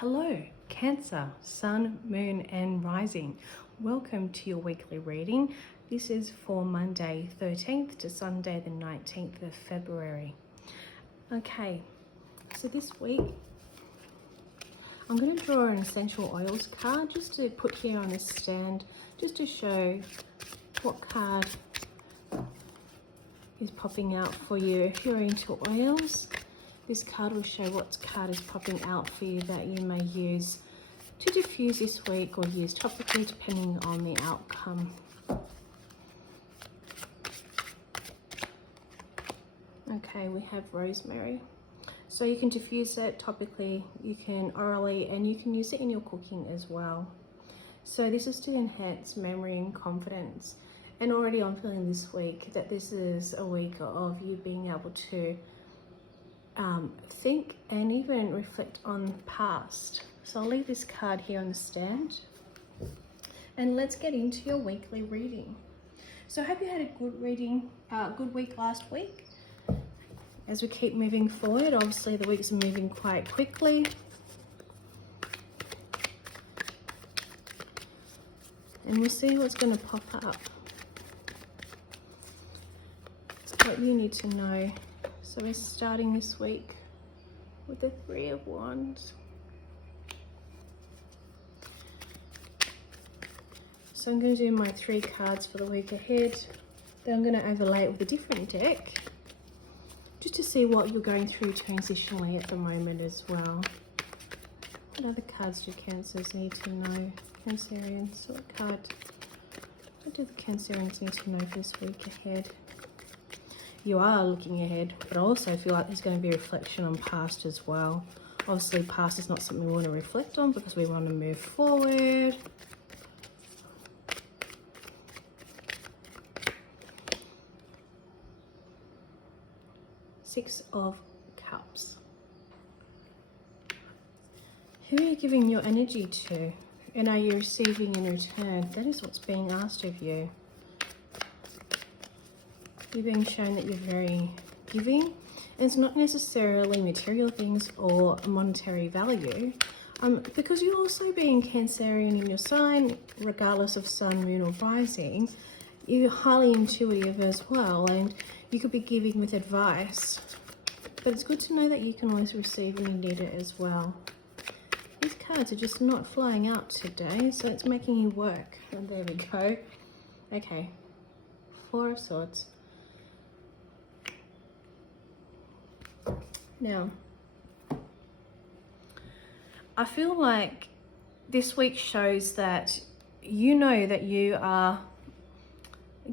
Hello, Cancer, Sun, Moon and Rising. Welcome to your weekly reading. This is for Monday 13th to Sunday the 19th of February. Okay, so this week I'm going to draw an essential oils card just to put here on this stand, just to show what card is popping out for you. If you're into oils, this card will show what card is popping out for you that you may use to diffuse this week or use topically depending on the outcome. Okay, we have rosemary. So you can diffuse it topically, you can orally, and you can use it in your cooking as well. So this is to enhance memory and confidence. And already I'm feeling this week that this is a week of you being able to think and even reflect on the past. So I'll leave this card here on the stand and let's get into your weekly reading. So I hope you had a good good week last week. As we keep moving forward, obviously the weeks are moving quite quickly. And we'll see what's going to pop up. It's what you need to know. So we're starting this week with the Three of Wands. So I'm going to do my 3 cards for the week ahead. Then I'm going to overlay it with a different deck, just to see what you're going through transitionally at the moment as well. What other cards do Cancers need to know? Cancerians, what do the Cancerians need to know for this week ahead? You are looking ahead, but I also feel like there's going to be a reflection on past as well. Obviously, past is not something we want to reflect on because we want to move forward. Six of Cups. Who are you giving your energy to? And are you receiving in return? That is what's being asked of you. You're being shown that you're very giving. And it's not necessarily material things or monetary value. Because you're also being Cancerian in your sign, regardless of sun, moon or rising, you're highly intuitive as well. And you could be giving with advice. But it's good to know that you can always receive when you need it as well. These cards are just not flying out today, so it's making you work. And there we go. Okay, 4 of Swords. Now, I feel like this week shows that you know that you are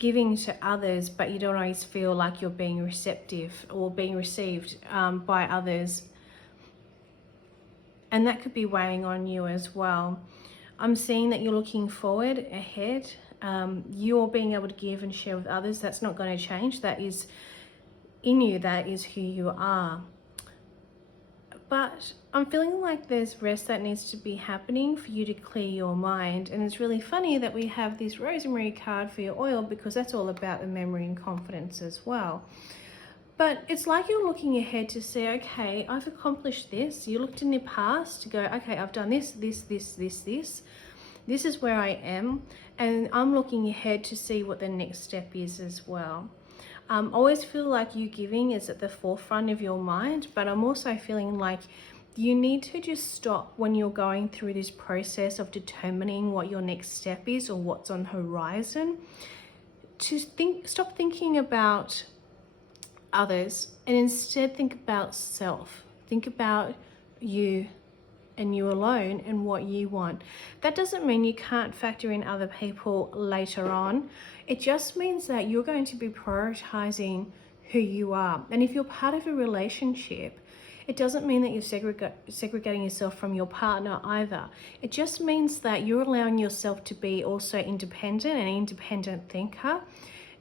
giving to others, but you don't always feel like you're being receptive or being received by others. And that could be weighing on you as well. I'm seeing that you're looking forward ahead. You're being able to give and share with others. That's not going to change. That is in you. That is who you are. But I'm feeling like there's rest that needs to be happening for you to clear your mind. And it's really funny that we have this rosemary card for your oil, because that's all about the memory and confidence as well. But it's like you're looking ahead to say, okay, I've accomplished this. You looked in the past to go, okay, I've done this. This is where I am. And I'm looking ahead to see what the next step is as well. I always feel like you giving is at the forefront of your mind, but I'm also feeling like you need to just stop when you're going through this process of determining what your next step is or what's on horizon, to stop thinking about others and instead think about self. Think about you and you alone and what you want. That doesn't mean you can't factor in other people later on. It just means that you're going to be prioritizing who you are. And if you're part of a relationship, it doesn't mean that you're segregating yourself from your partner either. It just means that you're allowing yourself to be also independent, an independent thinker,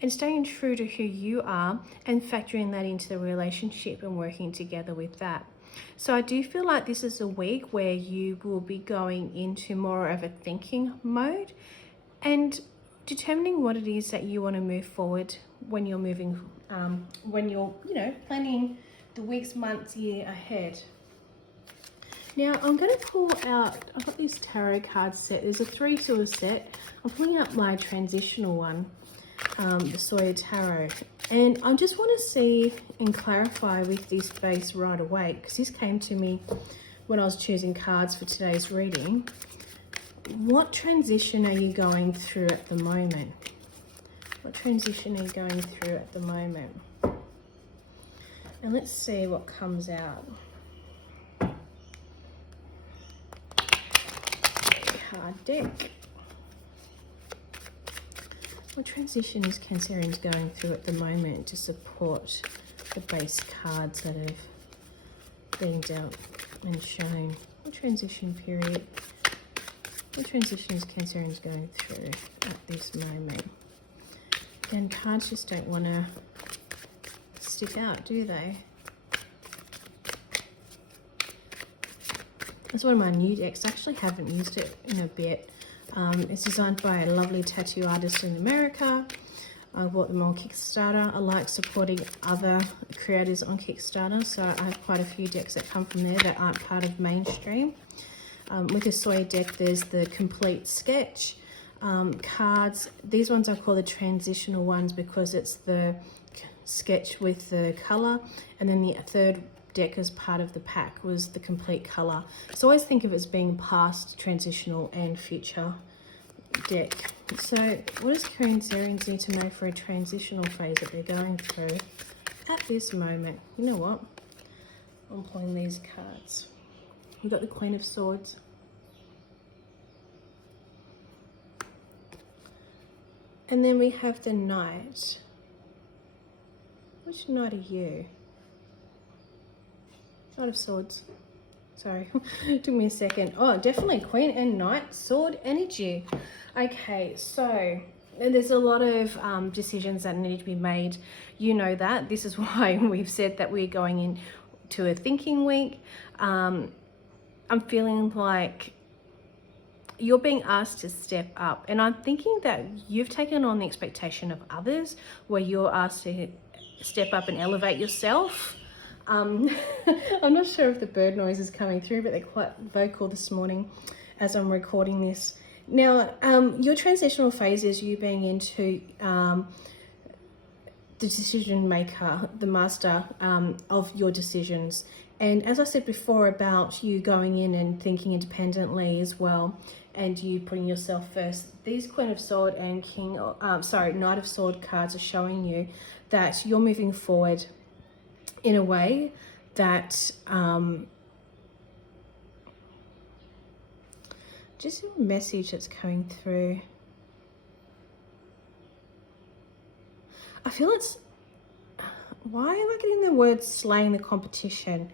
and staying true to who you are and factoring that into the relationship and working together with that. So I do feel like this is a week where you will be going into more of a thinking mode and determining what it is that you want to move forward when you're moving, when you're, planning the weeks, months, year ahead. Now I'm going to pull out, I've got this tarot card set. There's a 3 to a set. I'm pulling up my transitional one, the Sawyer Tarot. And I just want to see and clarify with this base Rider-Waite, because this came to me when I was choosing cards for today's reading. What transition are you going through at the moment? What transition are you going through at the moment? And let's see what comes out. Card deck. What transition is Cancerians going through at the moment to support the base cards that have been dealt and shown? What transition period? What transition is Cancerians going through at this moment? Again, cards just don't want to stick out, do they? It's one of my new decks. I actually haven't used it in a bit. It's designed by a lovely tattoo artist in America. I bought them on Kickstarter. I like supporting other creators on Kickstarter, so I have quite a few decks that come from there that aren't part of mainstream. With the Sawyer deck, there's the complete sketch cards. These ones I call the transitional ones because it's the sketch with the color, and then the third deck as part of the pack was the complete color. So I always think of it as being past, transitional and future deck. So what does Cancerians need to know for a transitional phase that they're going through at this moment? You know what? I'm pulling these cards. We've got the Queen of Swords. And then we have the Knight. Which Knight are you? Knight of Swords. Sorry, took me a second. Oh, definitely Queen and Knight, Sword energy. Okay, so there's a lot of decisions that need to be made. You know that. This is why we've said that we're going into a thinking week. I'm feeling like you're being asked to step up. And I'm thinking that you've taken on the expectation of others, where you're asked to step up and elevate yourself. I'm not sure if the bird noise is coming through, but they're quite vocal this morning as I'm recording this. Now, your transitional phase is you being into the decision maker, the master of your decisions. And as I said before about you going in and thinking independently as well, and you putting yourself first, these Queen of Sword and Knight of Sword cards are showing you that you're moving forward in a way that just a message that's coming through. I feel it's, why am I getting the word slaying the competition?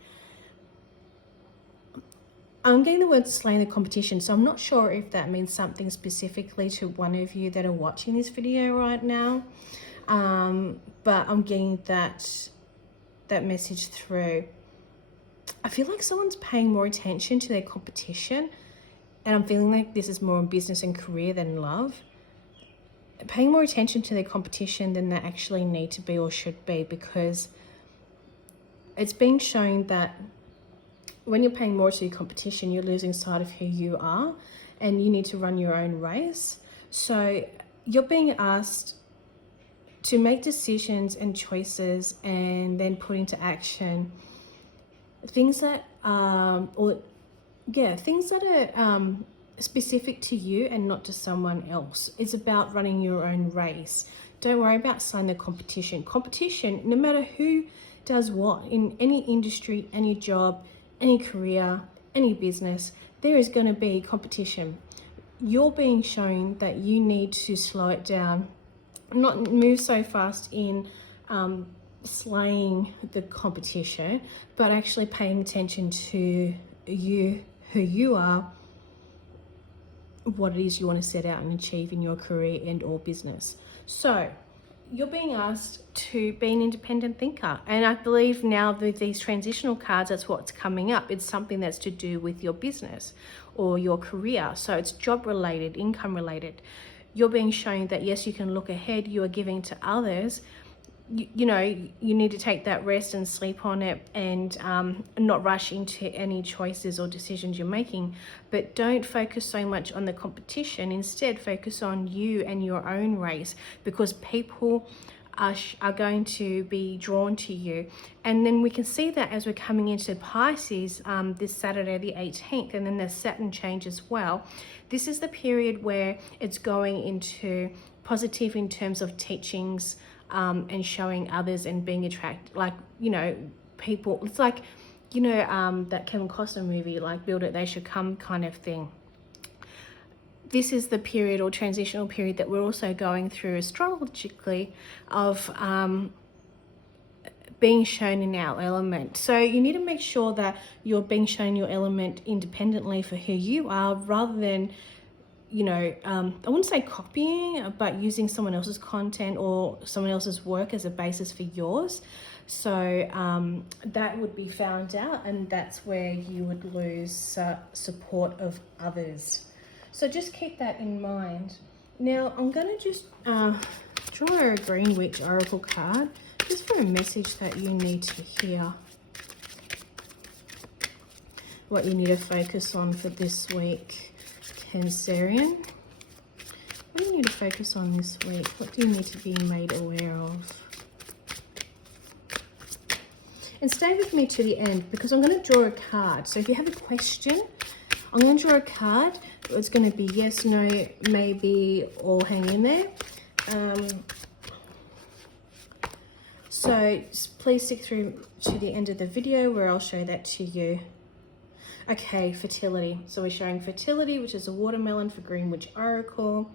I'm getting the word slaying the competition, so I'm not sure if that means something specifically to one of you that are watching this video right now, but I'm getting that message through. I feel like someone's paying more attention to their competition, and I'm feeling like this is more in business and career than love. Paying more attention to their competition than they actually need to be or should be, because it's being shown that when you're paying more to your competition, you're losing sight of who you are, and you need to run your own race. So you're being asked to make decisions and choices and then put into action things that things that are specific to you and not to someone else. It's about running your own race. Don't worry about signing the competition. Competition, no matter who does what in any industry, any job, any career, any business, there is going to be competition. You're being shown that you need to slow it down, not move so fast in slaying the competition, but actually paying attention to you, who you are, what it is you want to set out and achieve in your career and or business. So you're being asked to be an independent thinker. And I believe now with these transitional cards, that's what's coming up. It's something that's to do with your business or your career. So it's job related, income related. You're being shown that yes, you can look ahead, you are giving to others, you know, you need to take that rest and sleep on it, and not rush into any choices or decisions you're making. But don't focus so much on the competition. Instead, focus on you and your own race, because people are going to be drawn to you. And then we can see that as we're coming into Pisces this Saturday the 18th, and then the Saturn change as well. This is the period where it's going into positive in terms of teachings, and showing others and being attracted, like, you know, people. It's like, you know, that Kevin Costner movie, like Build It, They Should Come kind of thing. This is the period or transitional period that we're also going through astrologically of being shown in our element. So you need to make sure that you're being shown your element independently for who you are, rather than, you know, I wouldn't say copying, but using someone else's content or someone else's work as a basis for yours. So that would be found out, and that's where you would lose support of others. So just keep that in mind. Now I'm going to just draw a Green Witch Oracle card, just for a message that you need to hear. What you need to focus on for this week, Cancerian. What do you need to focus on this week? What do you need to be made aware of? And stay with me to the end, because I'm going to draw a card. So if you have a question, I'm going to draw a card. It's going to be yes, no, maybe, or hang in there. So please stick through to the end of the video where I'll show that to you. Okay, fertility. So we're showing fertility, which is a watermelon for Green Witch Oracle.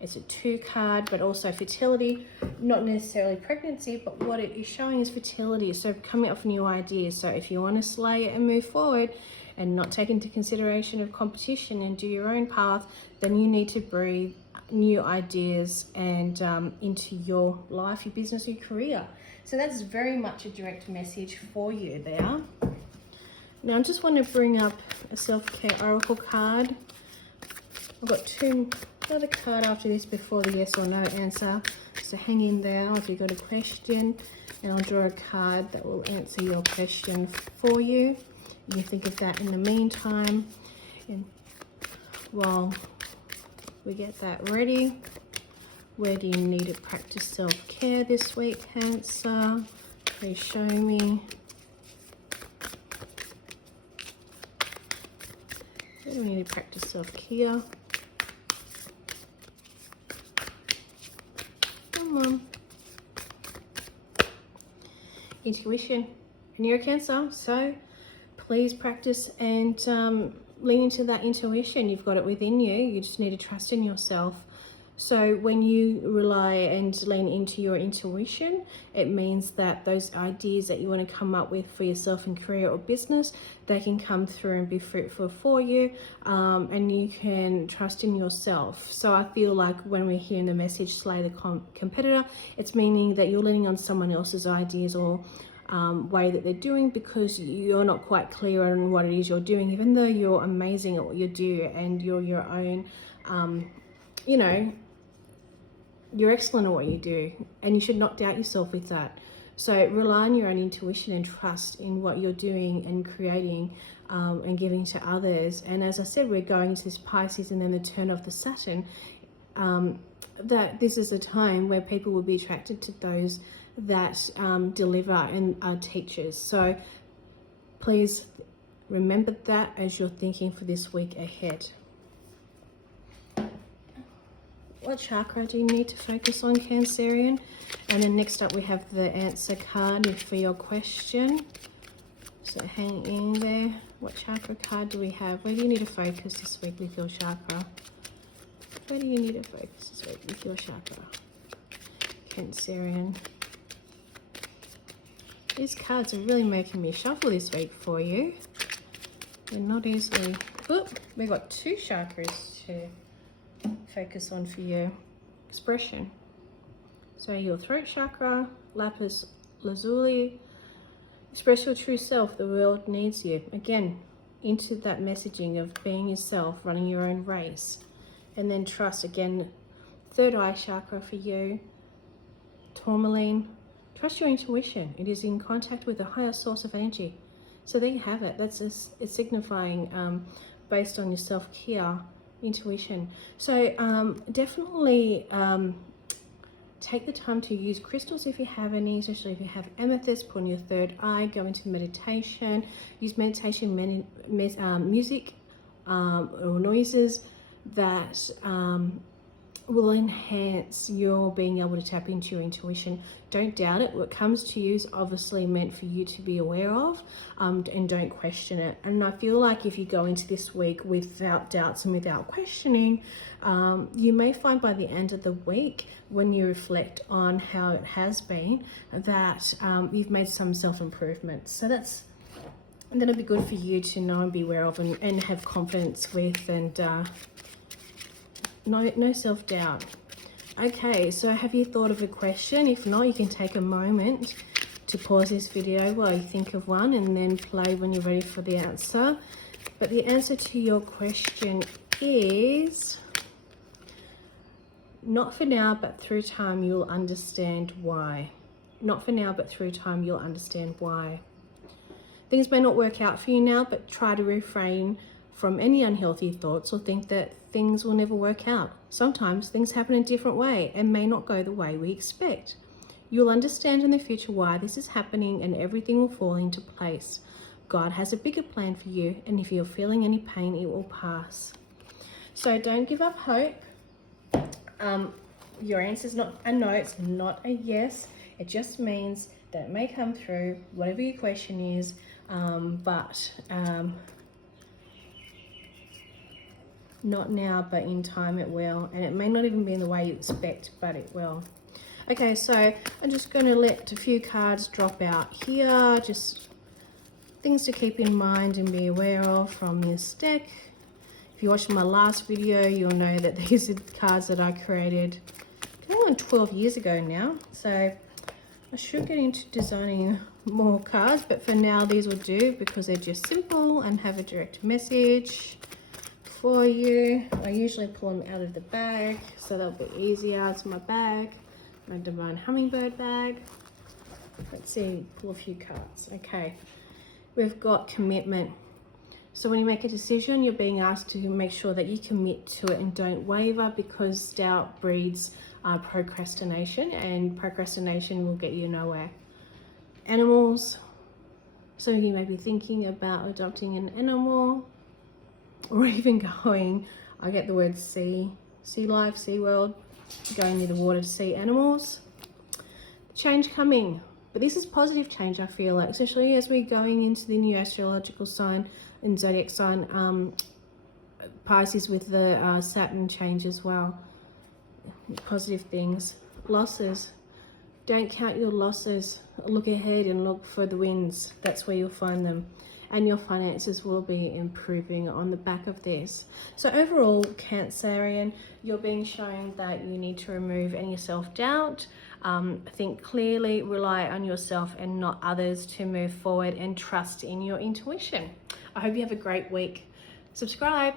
It's a 2 card, but also fertility, not necessarily pregnancy, but what it is showing is fertility. So coming up with new ideas. So if you want to slay it and move forward and not take into consideration of competition and do your own path, then you need to breathe new ideas and into your life, your business, your career. So that's very much a direct message for you there. Now I just want to bring up a self-care oracle card. I've got another card after this before the yes or no answer. So hang in there if you've got a question, and I'll draw a card that will answer your question for you. You can think of that in the meantime. And while we get that ready, where do you need to practice self-care this week, Cancer? Please show me. Where do we need to practice self-care? Come on. Intuition. And you're a Cancer, so please practice and lean into that intuition. You've got it within you. You just need to trust in yourself. So when you rely and lean into your intuition, it means that those ideas that you want to come up with for yourself in career or business, they can come through and be fruitful for you, and you can trust in yourself. So I feel like when we're hearing the message, slay the competitor, it's meaning that you're leaning on someone else's ideas or way that they're doing, because you're not quite clear on what it is you're doing, even though you're amazing at what you do and you're your own, you know, you're excellent at what you do, and you should not doubt yourself with that. So rely on your own intuition and trust in what you're doing and creating, and giving to others. And as I said, we're going into this Pisces and then the turn of the Saturn, that this is a time where people will be attracted to those that deliver and are teachers. So please remember that as you're thinking for this week ahead. What chakra do you need to focus on, Cancerian? And then next up we have the answer card for your question. So hang in there. What chakra card do we have? Where do you need to focus this week with your chakra? Where do you need to focus this week with your chakra, Cancerian? These cards are really making me shuffle this week for you. They're not easily... Oop, we've got 2 chakras to focus on for your expression. So your throat chakra, lapis lazuli, express your true self. The world needs you. Again, into that messaging of being yourself, running your own race. And then trust, again, third eye chakra for you, tourmaline, Trust your intuition. It is in contact with a higher source of energy. So there you have it. That's it's signifying based on your self-care, intuition. So definitely take the time to use crystals if you have any, especially if you have amethyst. Put on your third eye, go into meditation, use meditation music or noises that will enhance your being able to tap into your intuition. Don't doubt it. What comes to you is obviously meant for you to be aware of, and don't question it. And I feel like if you go into this week without doubts and without questioning, you may find by the end of the week, when you reflect on how it has been, that you've made some self-improvement. So that's going to be good for you to know and be aware of, and have confidence with, and no self-doubt. Okay, so have you thought of a question? If not, you can take a moment to pause this video while you think of one, and then play when you're ready for the answer. But the answer to your question is, not for now, but through time you'll understand why. Not for now, but through time you'll understand why. Things may not work out for you now, but try to refrain from any unhealthy thoughts or think that things will never work out. Sometimes things happen a different way and may not go the way we expect. You'll understand in the future why this is happening, and everything will fall into place. God has a bigger plan for you, and if you're feeling any pain, it will pass. So don't give up hope. Your answer is not a no, it's not a yes. It just means that it may come through, whatever your question is, but not now, but in time it will. And it may not even be in the way you expect, but it will. Okay, so I'm just going to let a few cards drop out here, just things to keep in mind and be aware of from this deck. If you watched my last video, you'll know that these are the cards that I created on 12 years ago now. So I should get into designing more cards, but for now these will do because they're just simple and have a direct message for you. I usually pull them out of the bag, so that'll be easier. It's my bag, my Divine Hummingbird bag. Let's see, pull a few cards. Okay, we've got commitment. So when you make a decision, you're being asked to make sure that you commit to it and don't waver, because doubt breeds procrastination, and procrastination will get you nowhere. Animals. So you may be thinking about adopting an animal, or even going, I get the word sea life, sea world, going near the water to see animals. Change coming. But this is positive change, I feel like, especially as we're going into the new astrological sign and zodiac sign, Pisces, with the Saturn change as well. Positive things. Losses. Don't count your losses. Look ahead and look for the wins. That's where you'll find them. And your finances will be improving on the back of this. So overall, Cancerian, you're being shown that you need to remove any self-doubt. Think clearly, rely on yourself and not others to move forward, and trust in your intuition. I hope you have a great week. Subscribe.